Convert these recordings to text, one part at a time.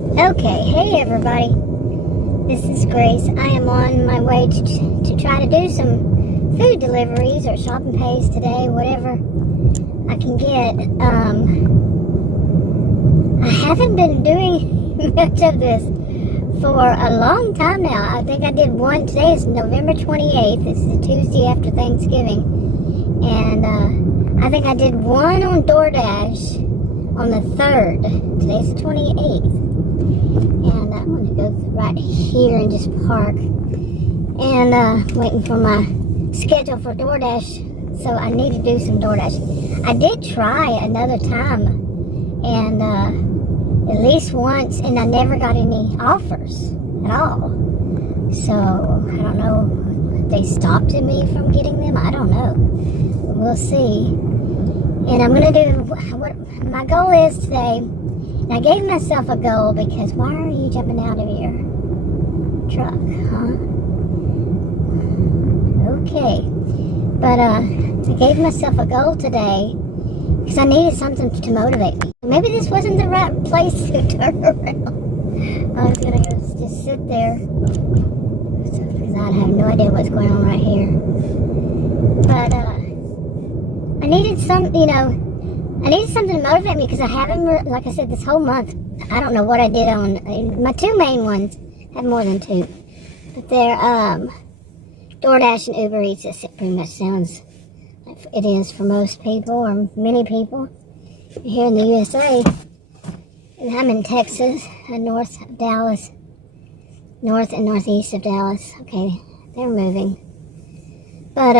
Okay, hey everybody. This is Grace. I am on my way to try to do some food deliveries or shopping pays today, whatever I can get. I haven't been doing much of this for a long time now. I think I did one. Today is November 28th. This is a Tuesday after Thanksgiving. And I think I did one on DoorDash on the 3rd. Today's the 28th. And I'm going to go right here and just park. And waiting for my schedule for DoorDash. So I need to do some DoorDash. I did try another time. And at least once. And I never got any offers at all. So I don't know if they stopped me from getting them. I don't know. We'll see. And I'm going to do what my goal is today. And I gave myself a goal because why are you jumping out of your truck, huh? Okay. But I gave myself a goal today because I needed something to motivate me. Maybe this wasn't the right place to turn around. I was going to just sit there because I have no idea what's going on right here. But I needed something to motivate me because I haven't, like I said, this whole month, I don't know what I did on, my two main ones, I have more than two, but they're DoorDash and Uber Eats. It pretty much sounds like it is for most people, or many people, here in the USA. And I'm in Texas, north of Dallas, north and northeast of Dallas. Okay, they're moving. But,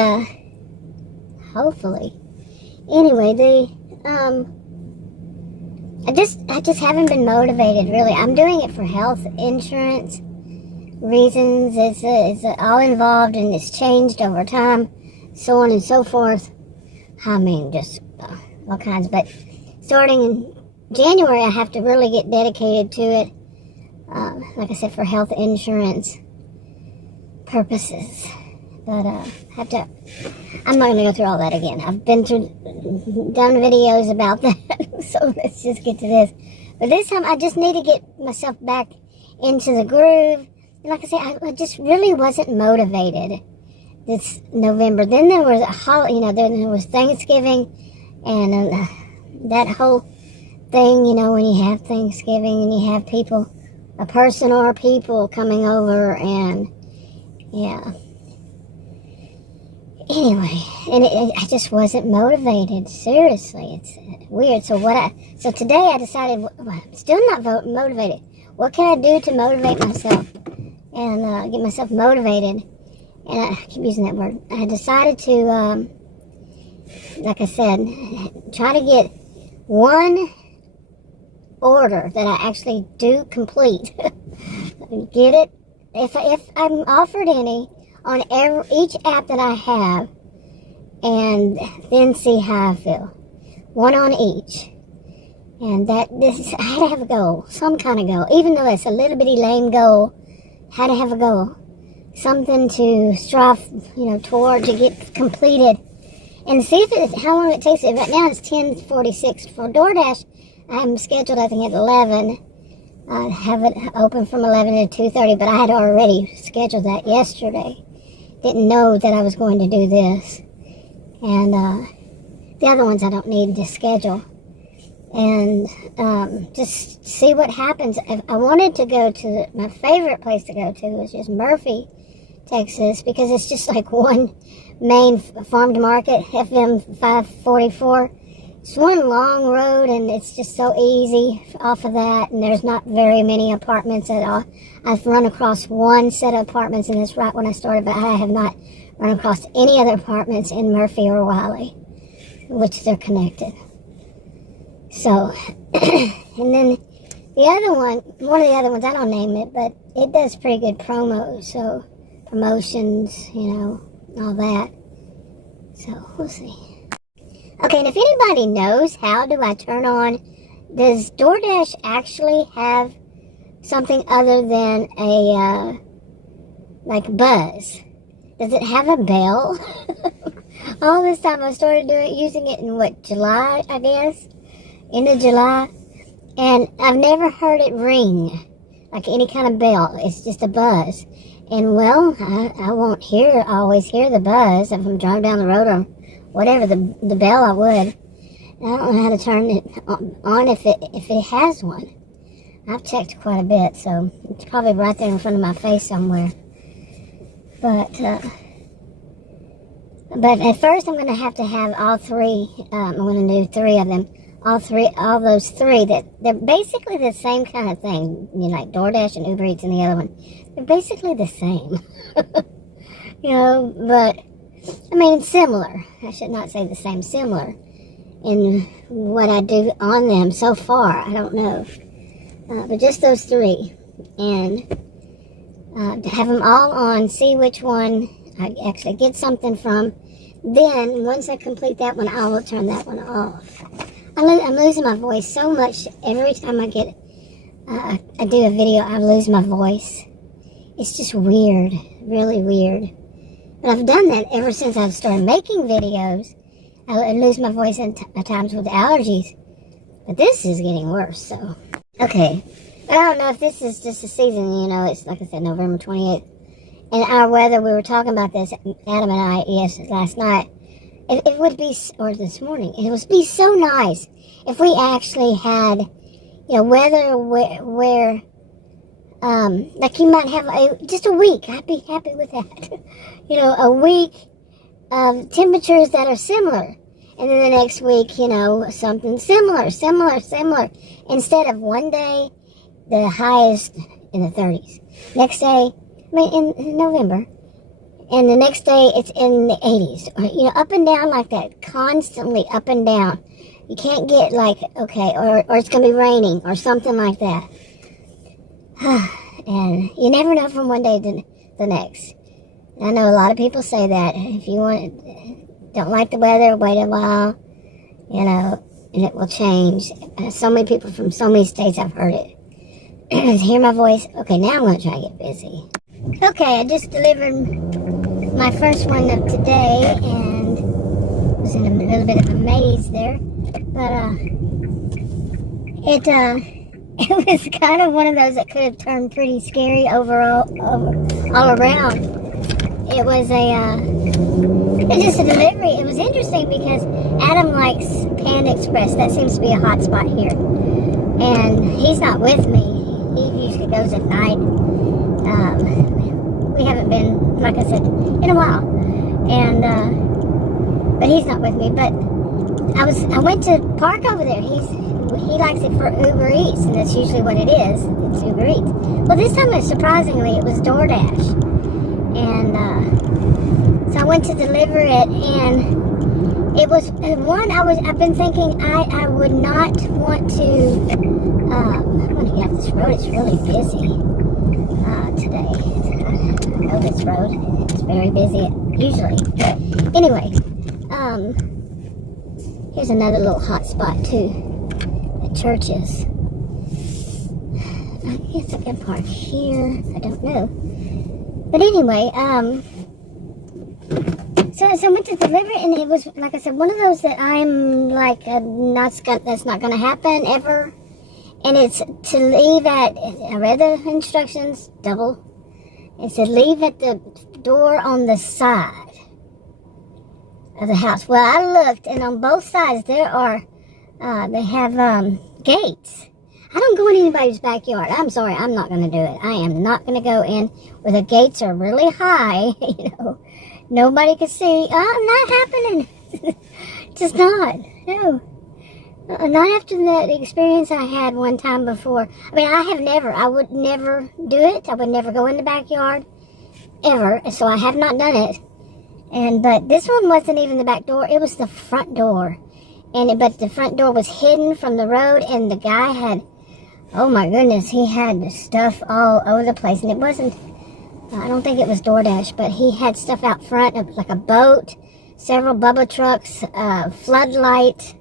hopefully. Anyway, I just haven't been motivated, really. I'm doing it for health insurance reasons. It's all involved and it's changed over time, so on and so forth. I mean, just all kinds. But starting in January, I have to really get dedicated to it. Like I said, for health insurance purposes. But I'm not going to go through all that again. I've done videos about that. So let's just get to this. But this time I just need to get myself back into the groove. And like I say, I just really wasn't motivated this November. Then there was then there was Thanksgiving. And that whole thing, when you have Thanksgiving and you have people, a person or people coming over, and yeah. Anyway, and I just wasn't motivated. Seriously, it's weird. So today I decided, I'm still not motivated. What can I do to motivate myself and get myself motivated? And I keep using that word. I decided to, like I said, try to get one order that I actually do complete. Get it? If I'm offered any, on each app that I have, and then see how I feel. One on each. And I had to have a goal, some kind of goal, even though it's a little bitty lame goal. Had to have a goal, something to strive, toward, to get completed, and see how long it takes. Right now it's 10:46 for DoorDash. I'm scheduled, I think, at 11. I have it open from 11 to 2:30, but I had already scheduled that yesterday. Didn't know that I was going to do this. And the other ones I don't need to schedule. And just see what happens. I wanted to go to, my favorite place to go to is just Murphy, Texas, because it's just like one main farm to market, FM 544. It's one long road, and it's just so easy off of that, and there's not very many apartments at all. I've run across one set of apartments, and it's right when I started, but I have not run across any other apartments in Murphy or Wiley, which they're connected. So, and then the other one of the other ones, I don't name it, but it does pretty good promos, so promotions, all that. So, we'll see. Okay, and if anybody knows, how do I turn on, does DoorDash actually have something other than a, buzz? Does it have a bell? All this time I started using it in July, I guess? End of July. And I've never heard it ring like any kind of bell. It's just a buzz. And well, I won't always hear the buzz if I'm driving down the road or whatever. The bell I would. I don't know how to turn it on if it has one. I've checked quite a bit, so it's probably right there in front of my face somewhere. But at first I'm going to have all three. I'm going to do three of them. All those three, that they're basically the same kind of thing. You know, like DoorDash and Uber Eats and the other one. They're basically the same. You know, but, I mean, similar. I should not say the same, similar in what I do on them so far. I don't know. But just those three. And to have them all on, see which one I actually get something from. Then, once I complete that one, I will turn that one off. I'm losing my voice so much. Every time I do a video, I lose my voice. It's just weird, really weird. But I've done that ever since I've started making videos. I lose my voice at times with allergies. But this is getting worse, so. Okay. But I don't know if this is just a season, you know, it's like I said, November 28th. And our weather, we were talking about this, Adam and I, last night. It would be, or this morning, it would be so nice if we actually had, you know, weather where like you might have just a week. I'd be happy with that. You know, a week of temperatures that are similar. And then the next week, you know, something similar. Instead of one day, the highest in the 30s. Next day, in November. And the next day, it's in the 80s. You know, up and down like that. Constantly up and down. You can't get like, okay, or it's going to be raining or something like that. And you never know from one day to the next. I know a lot of people say that. If you don't like the weather, wait a while, you know, and it will change. So many people from so many states, I've heard it. Hear my voice? Okay, now I'm going to try to get busy. Okay, I just delivered my first one of today, and was in a little bit of a maze there, but it was kind of one of those that could have turned pretty scary all around. It was it's just a delivery. It was interesting because Adam likes Panda Express. That seems to be a hot spot here, and he's not with me. He usually goes at night. We haven't been, like I said, in a while, and but he's not with me. But I went to park over there. He likes it for Uber Eats, and that's usually what it is. It's Uber Eats. Well, this time, surprisingly, it was DoorDash, and so I went to deliver it, and it was one. I've been thinking I would not want to. I'm going to get off this road. It's really busy today. I know this road. It's very busy usually. Anyway, here's another little hot spot too. The churches. I guess I can park here. I don't know. But anyway, so I went to deliver it, and it was, like I said, one of those that I'm like, that's not going to happen ever. And it's to leave at, I read the instructions, double. It said leave at the door on the side of the house. Well, I looked, and on both sides they have gates. I don't go in anybody's backyard. I'm sorry, I'm not going to do it. I am not going to go in where the gates are really high, you know. Nobody can see. Not happening. Just not. No. Not after the experience I had one time before. I mean, I would never do it. I would never go in the backyard, ever. So I have not done it. But this one wasn't even the back door. It was the front door. But the front door was hidden from the road, and the guy had, oh my goodness, he had stuff all over the place. And it wasn't, I don't think it was DoorDash, but he had stuff out front, like a boat, several Bubba trucks, floodlight.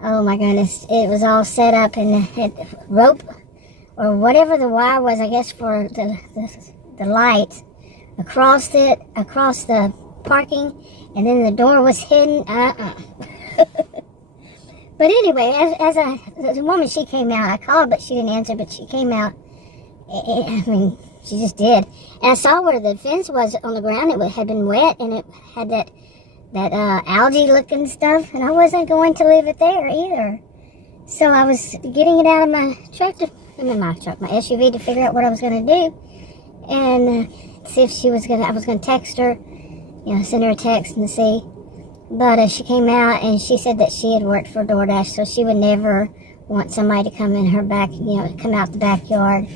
Oh my goodness, it was all set up, and rope, or whatever the wire was, I guess, for the light, across the parking, and then the door was hidden. But anyway, as a woman, she came out. I called, but she didn't answer, but she came out. I mean, she just did. And I saw where the fence was on the ground. It had been wet, and it had that algae-looking stuff, and I wasn't going to leave it there either. So I was getting it out of my truck, my SUV, to figure out what I was going to do, and see if I was going to text her, send her a text and see. But she came out and she said that she had worked for DoorDash, so she would never want somebody to come in her back, come out the backyard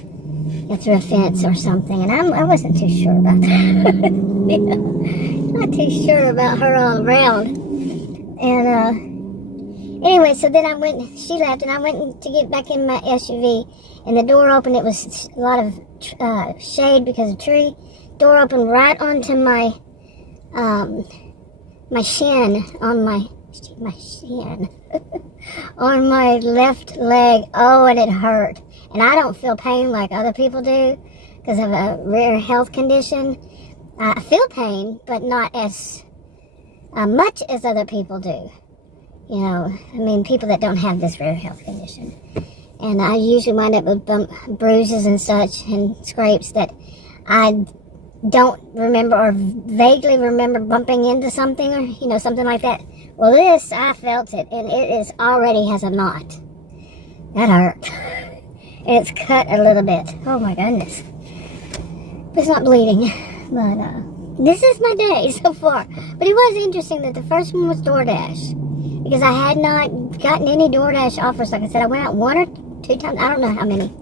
through a fence or something. And I wasn't too sure about that. Not too sure about her all around. And anyway, so then she left, and I went to get back in my SUV, and the door opened. It was a lot of shade because of tree. Door opened right onto my shin, on my shin, on my left leg. Oh, and it hurt. And I don't feel pain like other people do because of a rare health condition. I feel pain, but not as much as other people do. People that don't have this rare health condition. And I usually wind up with bruises and such and scrapes that I don't remember or vaguely remember bumping into something or, something like that. Well, this, I felt it, and it already has a knot. That hurt. And it's cut a little bit. Oh my goodness. But it's not bleeding. But this is my day so far. But it was interesting that the first one was DoorDash, because I had not gotten any DoorDash offers. Like I said, I went out 1 or 2 times. I don't know how many.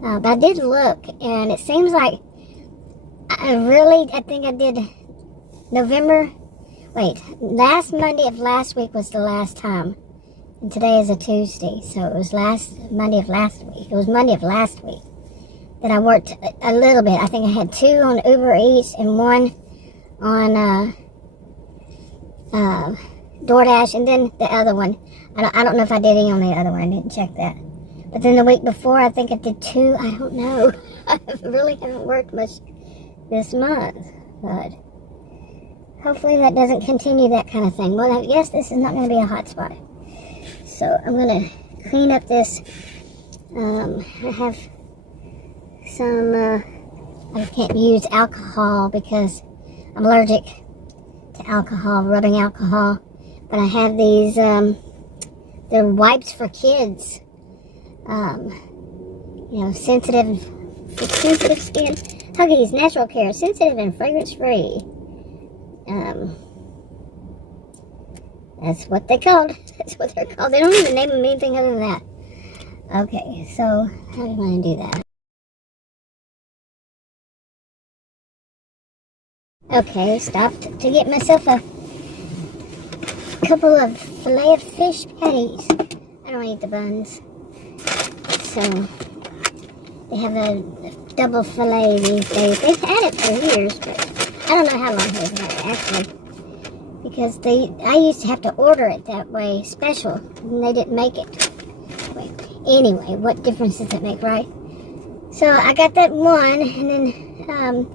But I did look, and it seems like I think I did last Monday of last week was the last time. And today is a Tuesday, so it was Monday of last week. It was Monday of last week that I worked a little bit. I think I had 2 on Uber Eats and 1 on DoorDash, and then the other one. I don't know if I did any on the other one. I didn't check that. But then the week before, I think I did 2. I don't know. I really haven't worked much this month, but hopefully that doesn't continue, that kind of thing. Well, I guess this is not going to be a hot spot. So I'm going to clean up this. I have some, I can't use alcohol because I'm allergic to alcohol, rubbing alcohol. But I have these, they're wipes for kids. Sensitive skin. Huggies Natural Care, sensitive and fragrance free. That's what they're called. That's what they're called. They don't even name them anything other than that. Okay, so how do you want to do that? Okay, stopped to get myself a couple of filet of fish patties. I don't eat the buns. So they have a double filet these days. They've had it for years, but I don't know how long they've had it actually. Because I used to have to order it that way, special, and they didn't make it. Anyway, what difference does it make, right? So I got that one, and then from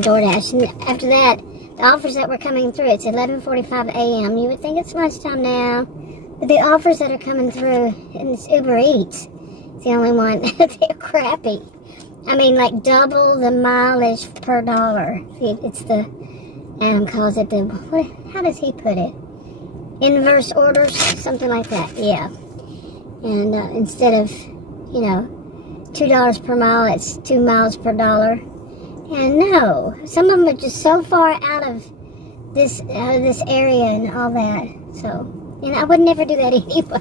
DoorDash, and after that, the offers that were coming through, it's 11:45 a.m. You would think it's lunchtime now, but the offers that are coming through, and it's Uber Eats, it's the only one. They're crappy. I mean, like double the mileage per dollar. It's the Adam calls it how does he put it? Inverse orders, something like that, yeah. And instead of, $2 per mile, it's 2 miles per dollar. And no, some of them are just so far out of this area and all that. So, I would never do that anyway.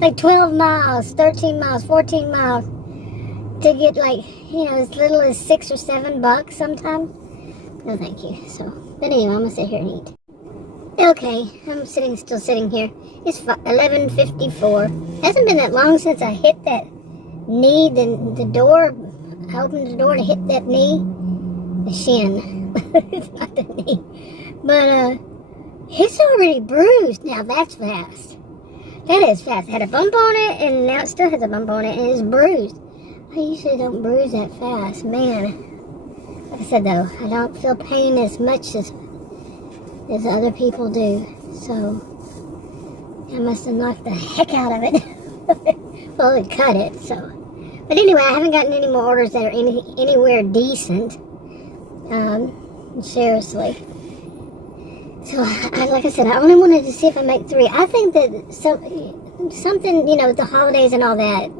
Like 12 miles, 13 miles, 14 miles to get as little as $6 or $7 sometimes. No, thank you. So, but anyway, I'm gonna sit here and eat. Okay, I'm still sitting here. It's 11:54. Hasn't been that long since I hit that knee, the door. I opened the door to hit that knee, the shin. It's not the knee, but it's already bruised. Now that's fast. That is fast. It had a bump on it, and now it still has a bump on it, and it's bruised. I usually don't bruise that fast, man. Like I said though, I don't feel pain as much as other people do. So I must have knocked the heck out of it. Well, it cut it, so. But anyway, I haven't gotten any more orders that are anywhere decent. Seriously. So, like I said, I only wanted to see if I make 3. I think that something, you know, with the holidays and all that,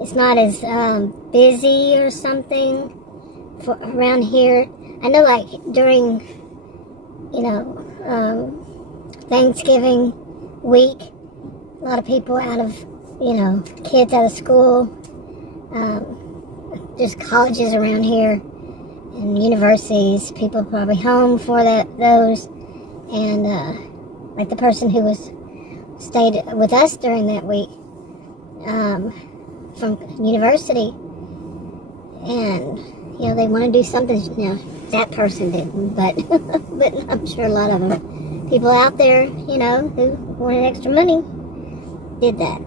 it's not as busy or something around here. I know, like, during, you know, Thanksgiving week, a lot of people out of, you know, kids out of school, there's colleges around here and universities, people probably home for those, and like the person who stayed with us during that week from university, and you know, they want to do something. You know, that person didn't, but but I'm sure a lot of them, people out there, you know, who wanted extra money, did that.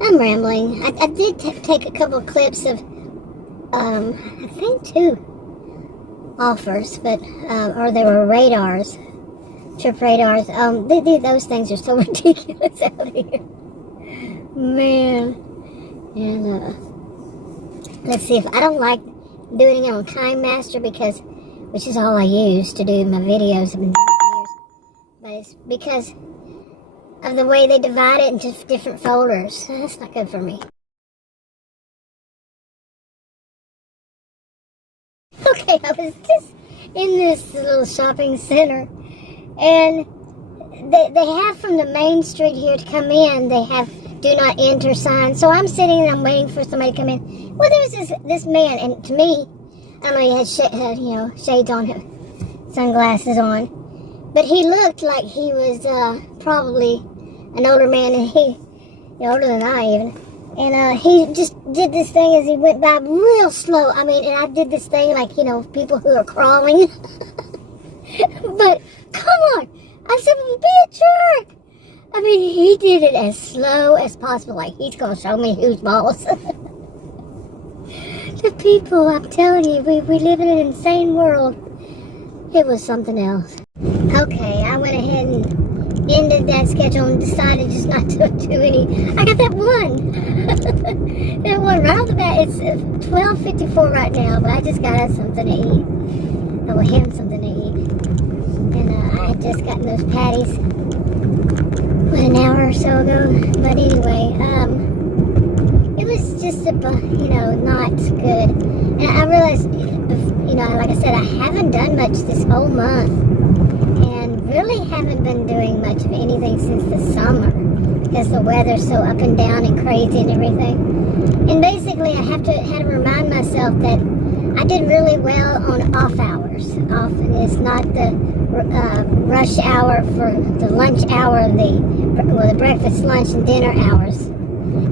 I'm rambling. I did take a couple of clips of, I think 2 offers, but or they were radars, trip radars. Those things are so ridiculous out here, man. And let's see, if I don't like doing it on KineMaster, because, which is all I use to do my videos, I've been doing it for years, but it's because of the way they divide it into different folders. That's not good for me. Okay, I was just in this little shopping center, and they have, from the main street here to come in, they have do not enter signs. So I'm sitting and I'm waiting for somebody to come in. Well, there's this man, and to me, I don't know, he had you know, shades on, sunglasses on, but he looked like he was probably an older man, and older than I even. And he just did this thing as he went by real slow. I mean, and I did this thing like, you know, people who are crawling. But come on, I said, well, be a jerk. I mean, he did it as slow as possible. Like, he's gonna show me who's boss. The people, I'm telling you, we live in an insane world. It was something else. Okay, I went ahead and ended that schedule and decided just not to do any. I got that one. That one right off the bat. It's 12:54 right now, but I just got us something to eat. I will him something to eat. And I had just gotten those patties an hour or so ago. But anyway, it was just you know, not good. And I realized, you know, like I said, I haven't done much this whole month, and really haven't been doing much of anything since the summer, because the weather's so up and down and crazy and everything. And basically, I had to remind myself that I did really well on off hours. It's not the rush hour for the lunch hour, the breakfast, lunch, and dinner hours.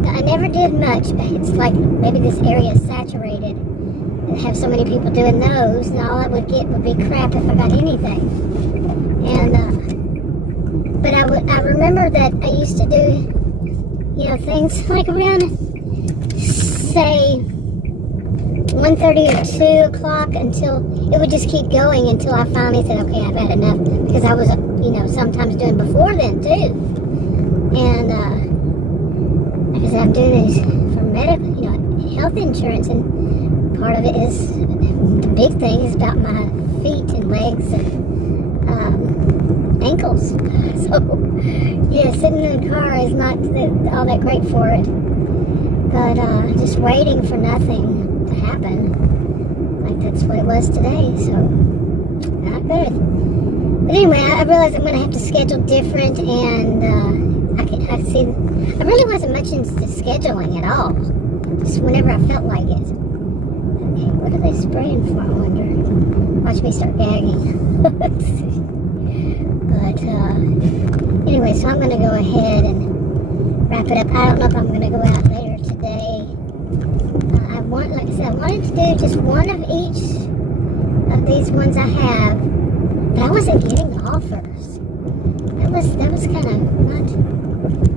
I never did much. It's like maybe this area is saturated and have so many people doing those, and all I would get would be crap if I got anything. And but I remember that I used to do, you know, things like around, say, 1:30 or 2 o'clock, until it would just keep going until I finally said, okay, I've had enough, because I was, you know, sometimes doing before then too. And because I'm doing this for medical, you know, health insurance, and part of it is, the big thing is about my feet and legs and ankles. So yeah, sitting in the car is not all that great for it, but just waiting for nothing to happen, like that's what it was today, so not good. But anyway, I realized I'm going to have to schedule different, and I see I really wasn't much into scheduling at all, just whenever I felt like it. Okay, what are they spraying for, I wonder? Watch me start gagging. But anyway, so I'm going to go ahead and wrap it up. I don't know if I'm going to go out later today. Like I said, I wanted to do just one of each of these ones I have, but I wasn't getting offers. That was kind of not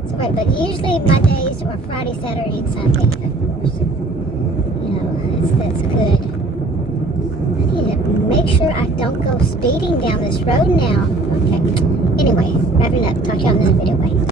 so great. But usually my days are Friday, Saturday, and Sunday, of course. You know, that's good. I need to make sure I don't go speeding down this road now. Okay. Anyway, wrapping up. Talk to y'all in another video. Bye.